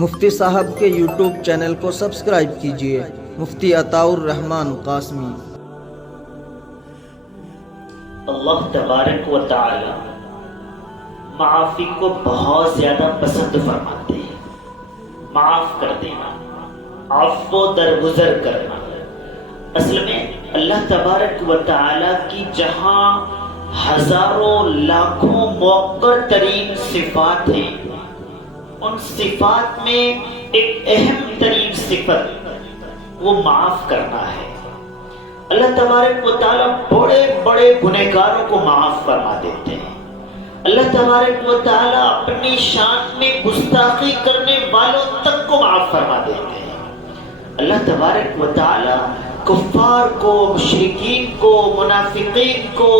مفتی صاحب کے YouTube channel کو سبسکرائب کیجیے، مفتی عطاء الرحمن قاسمی۔ اللہ تبارک و تعالی معافی کو بہت زیادہ پسند فرماتے ہیں۔ معاف کر دینا، عفو درگزر کرنا، اصل میں اللہ تبارک و تعالی کی جہاں ہزاروں لاکھوں موقر ترین صفات ہیں، ان صفات میں ایک اہم ترین صفت وہ معاف کرنا ہے۔ اللہ تبارک و تعالیٰ بڑے بڑے گنہگاروں کو معاف فرما دیتے ہیں۔ اللہ تبارک و تعالیٰ اپنی شان میں گستاخی کرنے والوں تک کو معاف فرما دیتے ہیں۔ اللہ تبارک و تعالیٰ کفار کو، مشرکین کو، منافقین کو،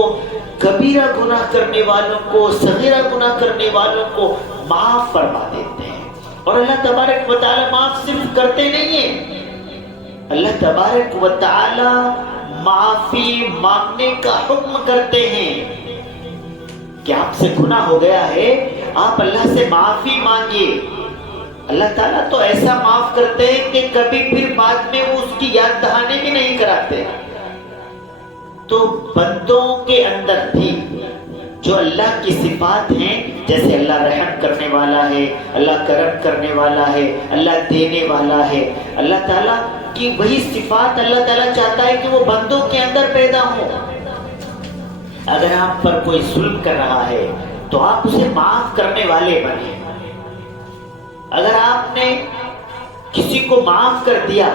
کبیرہ گناہ کرنے والوں کو، صغیرہ گناہ کرنے والوں کو معاف فرما دیتے ہیں۔ اور اللہ تبارک و تعالیٰ معاف صرف کرتے نہیں ہیں، اللہ تبارک و تعالیٰ معافی مانگنے کا حکم کرتے ہیں کہ آپ سے گناہ ہو گیا ہے، آپ اللہ سے معافی مانگیے۔ اللہ تعالیٰ تو ایسا معاف کرتے ہیں کہ کبھی پھر بعد میں وہ اس کی یاد دہانی بھی نہیں کراتے۔ تو بندوں کے اندر بھی جو اللہ کی صفات ہیں، جیسے اللہ رحم کرنے والا ہے، اللہ کرم کرنے والا ہے، اللہ دینے والا ہے، اللہ تعالیٰ کی وہی صفات اللہ تعالیٰ چاہتا ہے کہ وہ بندوں کے اندر پیدا ہو۔ اگر آپ پر کوئی ظلم کر رہا ہے تو آپ اسے معاف کرنے والے بنیں۔ اگر آپ نے کسی کو معاف کر دیا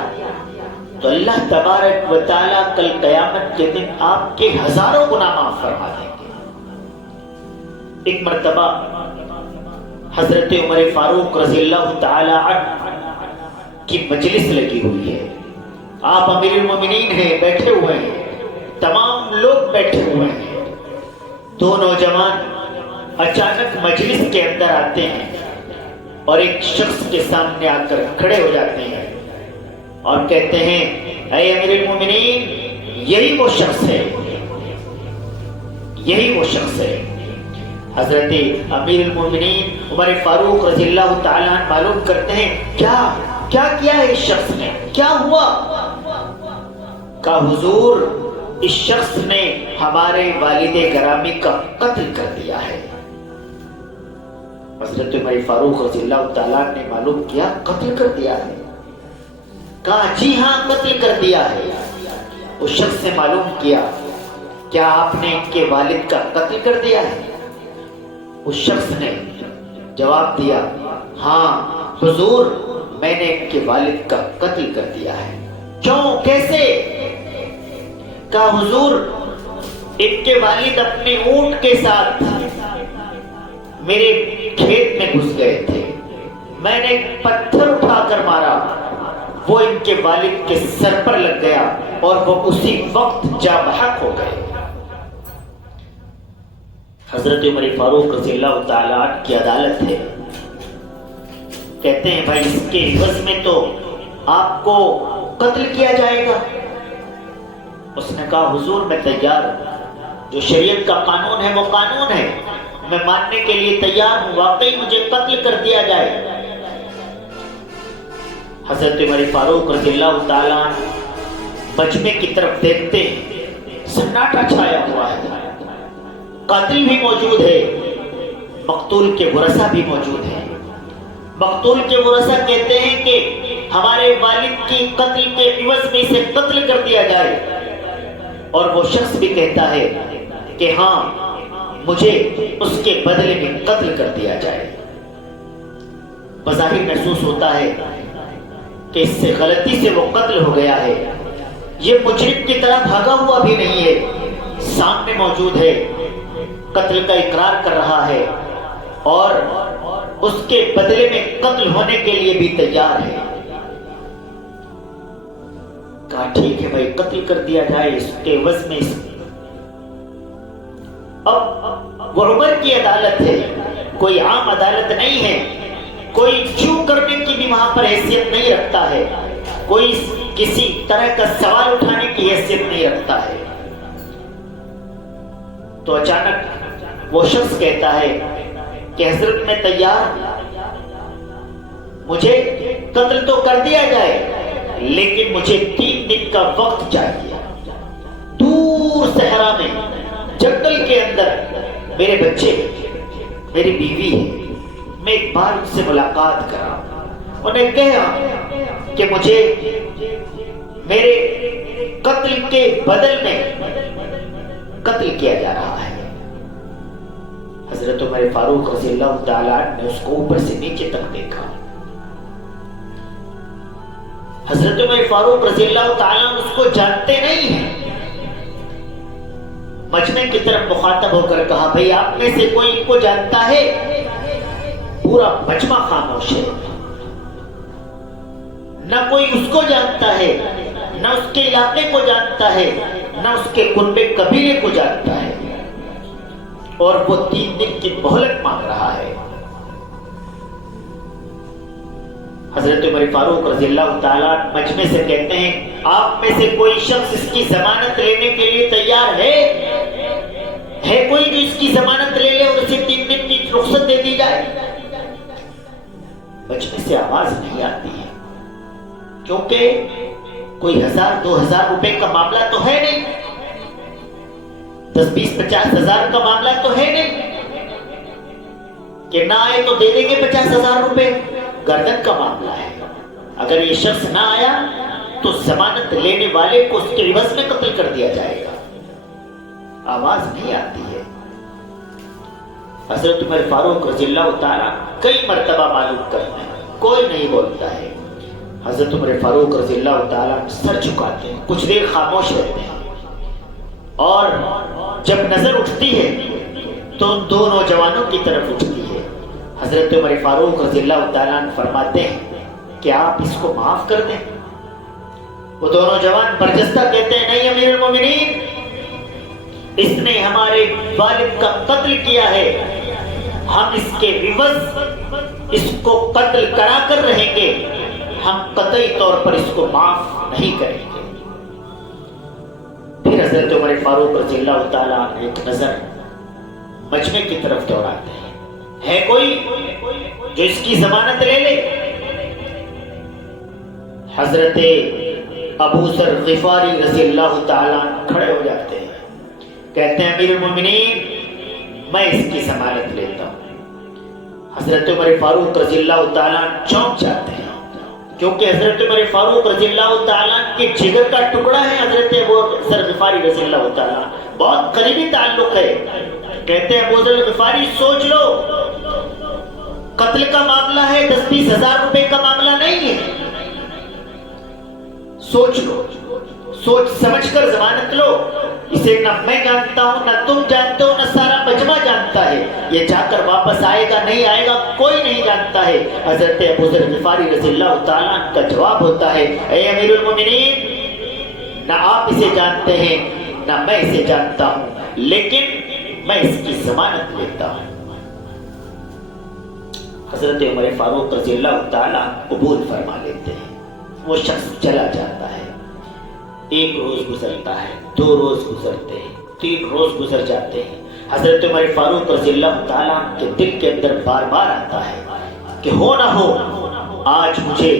تو اللہ تبارک و تعالیٰ کل قیامت کے دن آپ کے ہزاروں گناہ معاف فرما دیں گے۔ ایک مرتبہ حضرت عمر فاروق رضی اللہ تعالی عنہ کی مجلس لگی ہوئی ہے، آپ امیر المومنین ہیں، بیٹھے ہوئے ہیں، تمام لوگ بیٹھے ہوئے ہیں۔ دو نوجوان اچانک مجلس کے اندر آتے ہیں اور ایک شخص کے سامنے آ کر کھڑے ہو جاتے ہیں اور کہتے ہیں، اے امیر المومنین، یہی وہ شخص ہے، یہی وہ شخص ہے۔ حضرت امیر المومنین عمر فاروق رضی اللہ تعالیٰ عنہ معلوم کرتے ہیں، کیا کیا ہے اس شخص نے، کیا ہوا؟ کہا، حضور، اس شخص نے ہمارے والد گرامی کا قتل کر دیا ہے۔ حضرت عمر فاروق رضی اللہ تعالیٰ عنہ نے معلوم کیا، قتل کر دیا ہے؟ کہا، جی ہاں، قتل کر دیا ہے۔ اس شخص سے معلوم کیا، کیا آپ نے ان کے والد کا قتل کر دیا ہے؟ اس شخص نے جواب دیا، ہاں حضور، میں نے ان کے والد کا قتل کر دیا ہے۔ کیوں، کیسے؟ کہا، حضور، ان کے والد اپنے اونٹ کے ساتھ میرے کھیت میں گھس گئے تھے، میں نے ایک پتھر اٹھا کر مارا، وہ ان کے والد کے سر پر لگ گیا اور وہ اسی وقت جاں بحق ہو گئے۔ حضرت عمر فاروق رضی اللہ تعالیٰ عنہ کی عدالت ہے، کہتے ہیں، بھائی اس کے عوض میں تو آپ کو قتل کیا جائے گا۔ اس نے کہا، حضور میں تیار ہوں، جو شریعت کا قانون ہے وہ قانون ہے، میں ماننے کے لیے تیار ہوں، واقعی مجھے قتل کر دیا جائے۔ حضرت عمر فاروق رضی اللہ تعالیٰ عنہ مجمع کی طرف دیکھتے ہیں، سناٹا چھایا ہوا ہے، قاتل بھی موجود ہے، مقتول کے ورثاء بھی موجود ہیں۔ مقتول کے ورثاء کہتے ہیں کہ ہمارے والد کی قتل کے عوض میں اسے قتل کر دیا جائے، اور وہ شخص بھی کہتا ہے کہ ہاں، مجھے اس کے بدلے میں قتل کر دیا جائے۔ بظاہر محسوس ہوتا ہے کہ اس سے غلطی سے وہ قتل ہو گیا ہے، یہ مجرم کی طرح بھاگا ہوا بھی نہیں ہے، سامنے موجود ہے، قتل کا اقرار کر رہا ہے اور اس کے بدلے میں قتل ہونے کے لیے بھی تیار ہے۔ کہا، ٹھیک ہے بھائی، قتل کر دیا جائے اس کے عوض میں۔ اب وہ عمر کی عدالت ہے، کوئی عام عدالت نہیں ہے، کوئی چوں کرنے کی بھی وہاں پر حیثیت نہیں رکھتا ہے، کوئی کسی طرح کا سوال اٹھانے کی حیثیت نہیں رکھتا ہے۔ تو اچانک وہ شخص کہتا ہے کہ حضرت میں تیار ہوں، مجھے قتل تو کر دیا جائے لیکن مجھے 3 دن کا وقت چاہیے. دور صحرا میں جنگل کے اندر میرے بچے میری بیوی ہے, میں ایک بار ان سے ملاقات کرا. انہیں کہا کہ مجھے میرے قتل کے بدل میں قتل کیا جا رہا ہے. حضرت عمر فاروق رضی اللہ تعالیٰ نے اس کو اوپر سے نیچے تک دیکھا. حضرت عمر فاروق رضی اللہ تعالیٰ اس کو جانتے نہیں ہیں. مجمع کی طرف مخاطب ہو کر کہا, بھئی آپ میں سے کوئی ان کو جانتا ہے؟ پورا مجمع خاموش ہے. نہ کوئی اس کو جانتا ہے, نہ اس کے علاقے کو جانتا ہے, نہ اس کے کنبے قبیلے کو جانتا ہے, اور وہ 3 دن کی مہلت مانگ رہا ہے. حضرت عمر فاروق رضی اللہ تعالیٰ مجمع سے کہتے ہیں, آپ میں سے کوئی شخص اس کی ضمانت لینے کے لیے تیار ہے کوئی جو اس کی ضمانت لے لے اور اسے 3 دن کی رخصت دے دی جائے؟ مجمع سے آواز نہیں آتی ہے, کیونکہ کوئی 1000-2000 روپے کا معاملہ تو ہے نہیں, 10-20-50 ہزار کا معاملہ تو ہے نہیں کہ نہ آئے تو دے دیں گے 50,000 روپے. گردن کا معاملہ ہے. اگر یہ شخص نہ آیا تو ضمانت لینے والے کو اس کے عوض میں قتل کر دیا جائے گا. آواز نہیں آتی ہے. حضرت عمر فاروق رضی اللہ تعالیٰ کئی مرتبہ معلوم کرتے ہیں, کوئی نہیں بولتا ہے. حضرت عمر فاروق رضی اللہ تعالیٰ سر جھکاتے ہیں, کچھ دیر خاموش رہتے ہیں, اور جب نظر اٹھتی ہے تو ان 2 نوجوانوں کی طرف اٹھتی ہے. حضرت عمر فاروق رضی اللہ تعالیٰ فرماتے ہیں کہ آپ اس کو معاف کر دیں. وہ 2 نوجوان برجستہ کہتے ہیں, نہیں امیر المومنین, اس نے ہمارے والد کا قتل کیا ہے, ہم اس کے عوض اس کو قتل کرا کر رہیں گے, ہم قطعی طور پر اس کو معاف نہیں کریں گے. پھر حضرت عمر فاروق رضی اللہ تعالیٰ ایک نظر مجمع کی طرف دوڑاتے ہیں, ہے کوئی جو اس کی ضمانت لے لے؟ حضرت ابو ذر غفاری رضی اللہ تعالیٰ کھڑے ہو جاتے ہیں, کہتے ہیں, امیر المومنین میں اس کی ضمانت لیتا ہوں. حضرت عمر فاروق رضی اللہ تعالیٰ چونک جاتے ہیں, کیونکہ حضرت عمر فاروق رضی اللہ تعالیٰ کے جگر کا ٹکڑا ہے حضرت ابو ذر غفاری رضی اللہ تعالیٰ, بہت قریبی تعلق ہے. کہتے ہیں, ابو ذر غفاری سوچ لو, قتل کا معاملہ ہے, 10-20 ہزار روپے کا معاملہ نہیں ہے. سوچ لو, سوچ سمجھ کر ضمانت لو. اسے نہ میں جانتا ہوں, نہ تم جانتے ہو, نہ سارا مجمع جانتا ہے. یہ جا کر واپس آئے گا نہیں آئے گا کوئی نہیں جانتا ہے. حضرت ابو ذر غفاری رضی اللہ تعالیٰ کا جواب ہوتا ہے, اے امیر المومنین, نہ آپ اسے جانتے ہیں نہ میں اسے جانتا ہوں, لیکن میں اس کی ضمانت لیتا ہوں. حضرت عمر فاروق رضی اللہ تعالیٰ قبول فرما لیتے ہیں. وہ شخص چلا جاتا ہے. 1 روز گزرتا ہے, 2 روز گزرتے ہیں, 3 روز گزر جاتے ہیں. حضرت عمر فاروق رضی اللہ تعالیٰ کے دل کے اندر بار بار آتا ہے کہ ہو نہ ہو آج مجھے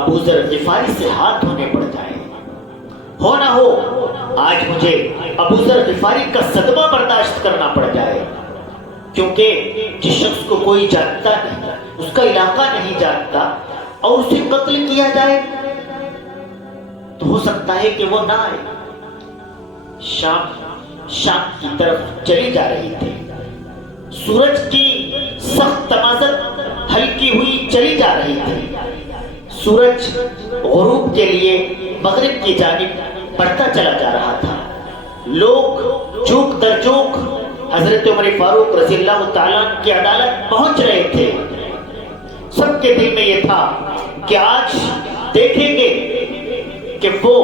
ابو ذر غفاری سے ہاتھ دھونے پڑ جائیں, ہو نہ ہو آج مجھے ابو ذر غفاری کا صدمہ برداشت کرنا پڑ جائے. کیونکہ جس شخص کو کوئی جانتا نہیں, اس کا علاقہ نہیں جانتا, اور اسے قتل کیا جائے تو ہو سکتا ہے کہ وہ نہ آئے. شام کی طرف چلی جا رہی تھی. سورج کی سخت تمازت ہلکی ہوئی چلی جا رہی تھی. سورج غروب کے لیے مغرب کی جانب بڑھتا چلا جا رہا تھا. لوگ چوک در چوک حضرت عمر فاروق رضی اللہ تعالیٰ کی عدالت پہنچ رہے تھے. سب کے دل میں یہ تھا کہ آج دیکھیں گے کہ وہ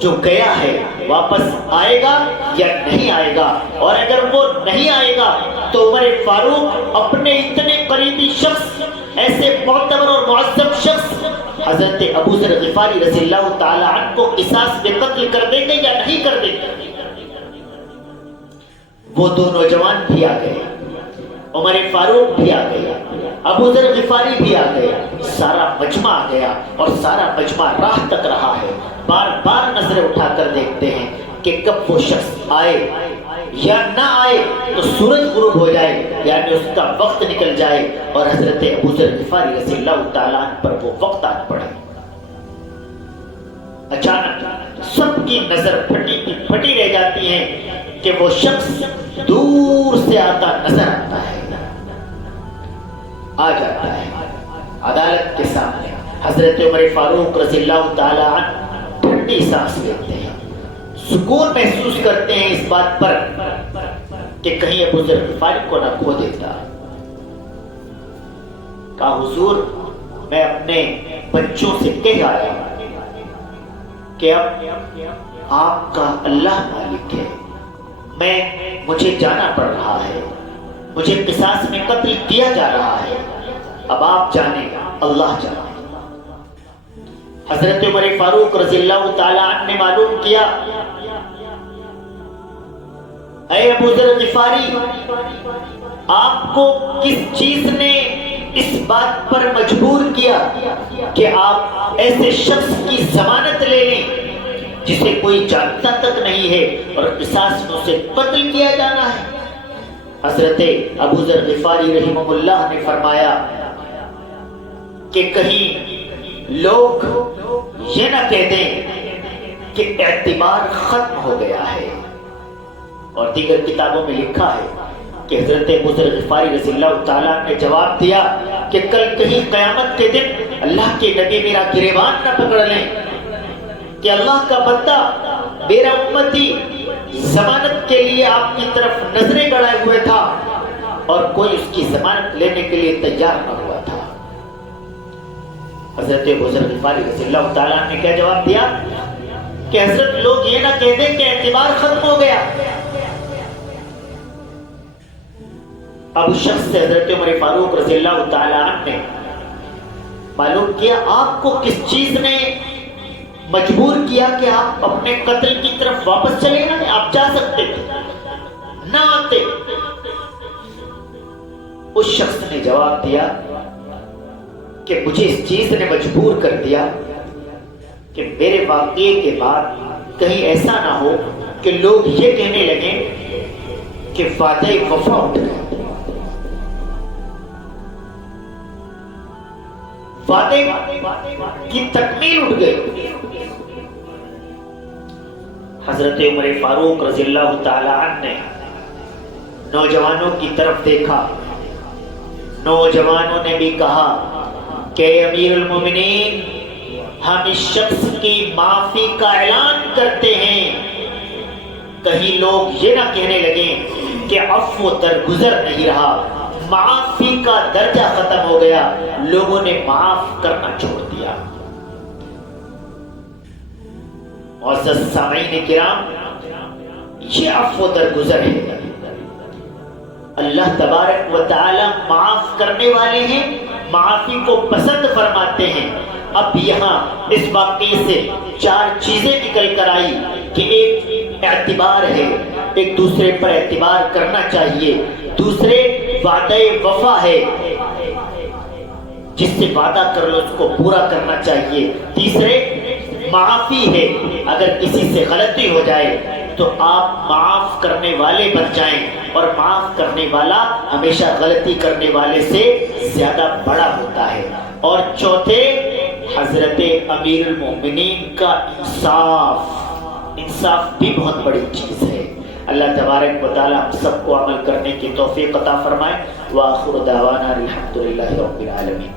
جو گیا ہے واپس آئے گا یا نہیں آئے گا, اور اگر وہ نہیں آئے گا تو عمر فاروق اپنے اتنے قریبی شخص, ایسے معتبر اور معظم شخص حضرت ابو ذر غفاری رضی اللہ تعالیٰ عنہ کو قصاص میں قتل کر دیں گے یا نہیں کر دیں گے. وہ 2 نوجوان بھی آ گئے, عمر فاروق بھی آ گئے. ابو ذر غفاری بھی آ گیا، سارا مجمع آ گیا اور سارا مجمع راہ تک رہا ہے، بار بار نظریں اٹھا کر دیکھتے ہیں کہ کب وہ شخص آئے یا نہ آئے تو سورج غروب ہو جائے، یعنی اس کا وقت نکل جائے اور حضرت ابو ذر غفاری رضی اللہ تعالیٰ عنہ پر وہ وقت آ پڑے۔ اچانک سب کی نظر پھٹی رہ جاتی ہے کہ وہ شخص دور سے آتا نظر آتا ہے، آ جاتا ہے عدالت کے سامنے۔ حضرت عمر فاروق رضی اللہ تعالیٰ عنہ ٹھنڈی سانس لیتے ہیں، سکون محسوس کرتے ہیں اس بات پر کہ کہیں ابو ذر غفاری کو نہ کھو دیتا۔ کہا حضور میں اپنے بچوں سے کہہ آیا کہ اب آپ کا اللہ مالک ہے، مجھے جانا پڑ رہا ہے، مجھے قصاص میں قتل کیا جا رہا ہے، اب آپ جانے اللہ جانے۔ حضرت عمر فاروق رضی اللہ تعالیٰ عنہ نے معلوم کیا، اے ابو ذر غفاری، آپ کو کس چیز نے اس بات پر مجبور کیا کہ آپ ایسے شخص کی ضمانت لے لیں جسے کوئی جانتا تک نہیں ہے اور قصاص میں اسے قتل کیا جانا ہے؟ حضرت ابو ذر غفاری رحمہ اللہ نے فرمایا کہ کہیں لوگ یہ نہ کہہ دیں کہ اعتبار ختم ہو گیا ہے۔ اور دیگر کتابوں میں لکھا ہے کہ حضرت ابو ذر غفاری رضی اللہ تعالیٰ نے جواب دیا کہ کل کہیں قیامت کے دن اللہ کے نبی میرا گریبان نہ پکڑ لیں کہ اللہ کا بندہ میرا امتی ضمانت کے لیے آپ کی طرف نظریں گڑائے ہوئے تھا اور کوئی اس کی ضمانت لینے کے لیے تیار نہ ہوا تھا۔ حضرت ابو ذر غفاری رضی اللہ تعالیٰ نے کیا جواب دیا کہ حضرت لوگ یہ نہ کہہ دیں کہ اعتبار ختم ہو گیا۔ اب اس شخص سے حضرت عمر فاروق رضی اللہ تعالیٰ عنہ نے معلوم کیا آپ کو کس چیز نے مجبور کیا کہ آپ اپنے قتل کی طرف واپس چلے گئے، آپ جا سکتے تھے نہ آتے۔ اس شخص نے جواب دیا کہ مجھے اس چیز نے مجبور کر دیا کہ میرے واقعے کے بعد کہیں ایسا نہ ہو کہ لوگ یہ کہنے لگیں کہ وعدہ وفا اٹھ گئے، وعدے کی تکمیل اٹھ گئی۔ حضرت عمر فاروق رضی اللہ تعالی عنہ نے نوجوانوں کی طرف دیکھا، نوجوانوں نے بھی کہا کہ امیر المومنین ہم اس شخص کی معافی کا اعلان کرتے ہیں، کہیں لوگ یہ نہ کہنے لگیں کہ عفو درگزر نہیں رہا، معافی کا درجہ ختم ہو گیا، لوگوں نے معاف کرنا چھوڑ دیا۔ معزز سامعین کرام، یہ عفو درگزر ہے، اللہ تبارک و تعالی معاف کرنے والے ہیں، معافی کو پسند فرماتے ہیں۔ اب یہاں اس واقعے سے چار چیزیں نکل کر آئی کہ ایک اعتبار ہے، ایک دوسرے پر اعتبار کرنا چاہیے، دوسرے وعدہ وفا ہے، جس سے وعدہ کر لو اس کو پورا کرنا چاہیے، تیسرے معافی ہے، اگر کسی سے غلطی ہو جائے تو آپ معاف کرنے والے بن جائیں، اور معاف کرنے والا ہمیشہ غلطی کرنے والے سے زیادہ بڑا ہوتا ہے، اور چوتھے حضرت امیر المومنین کا انصاف بھی بہت بڑی چیز ہے۔ اللہ تبارک و تعالی ہم سب کو عمل کرنے کی توفیق عطا فرمائے۔ وآخر دعوانا الحمدللہ رب العالمین۔